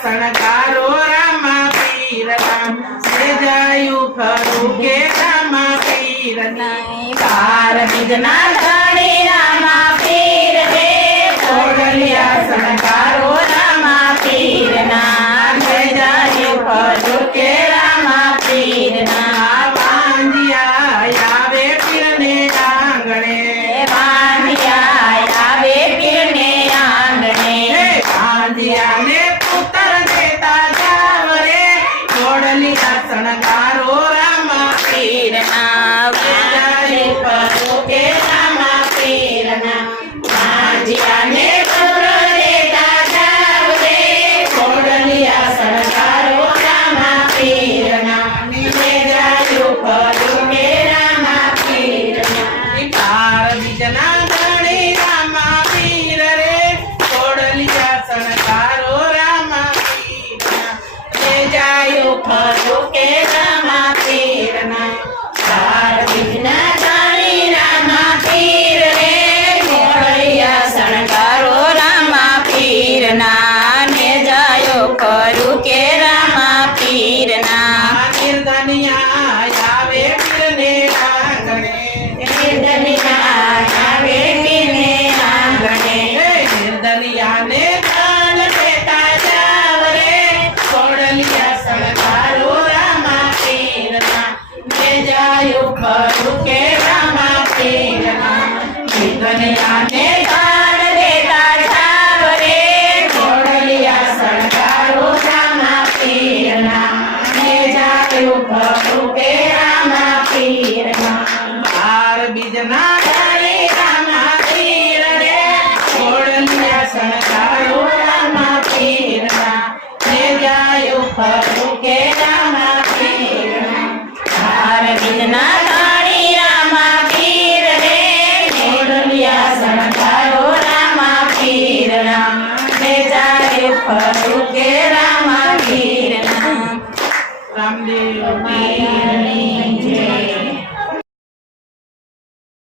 શણગારો રામા પીરના સેજાયું ખરું કે રામા પીરની બાર બીજના ધણી રામા પીર રે ઓઢલિયા શણગારો રામા પીરના સેજાયું ખરું કે રામા પીરના વાંધિયા આવે પીરને આંગણે વાંધિયા આવે પીરને આંગણે વાંધિયાને પુત્ર દેતા જાવ રે ઓઢલિયા શણગારો રામા પીરના સેજાયું ખરું કે રામા પીરના વાંધિયાને પુત્ર દેતા જાવ રે ઓઢલિયા શણગારો રામા પીરના સેજાયું ખરું કે રામા પીરના બાર બીજના ધણી રામા પીર રે ઓઢલિયા શણગારો રામા પીરના સેજાયું ખરું કે રામા પીરના બાર બીજના ધણી રામા પીર રે ઓઢલિયા શણગારો રામા પીરના ને જાયો ખરું કે રામા પીરના નિર્ધનિયા આવે પીરને આંગણે નિર્ધનિયા આવે પીરને આંગણે નિર્ધનિયાને દાન દેતા જાવ રે ઓઢલિયા શણગારો રામા પીરના સેજાયું ખરું કે રામા પીરના નિર્ધનિયાને દાન દેતા જાવ રે ઓઢલિયા શણગારો રામા પીરના સેજાયું ખરું કે રામા પીરના બાર બીજના ધણી રામા પીર રે ઓઢલિયા શણગારો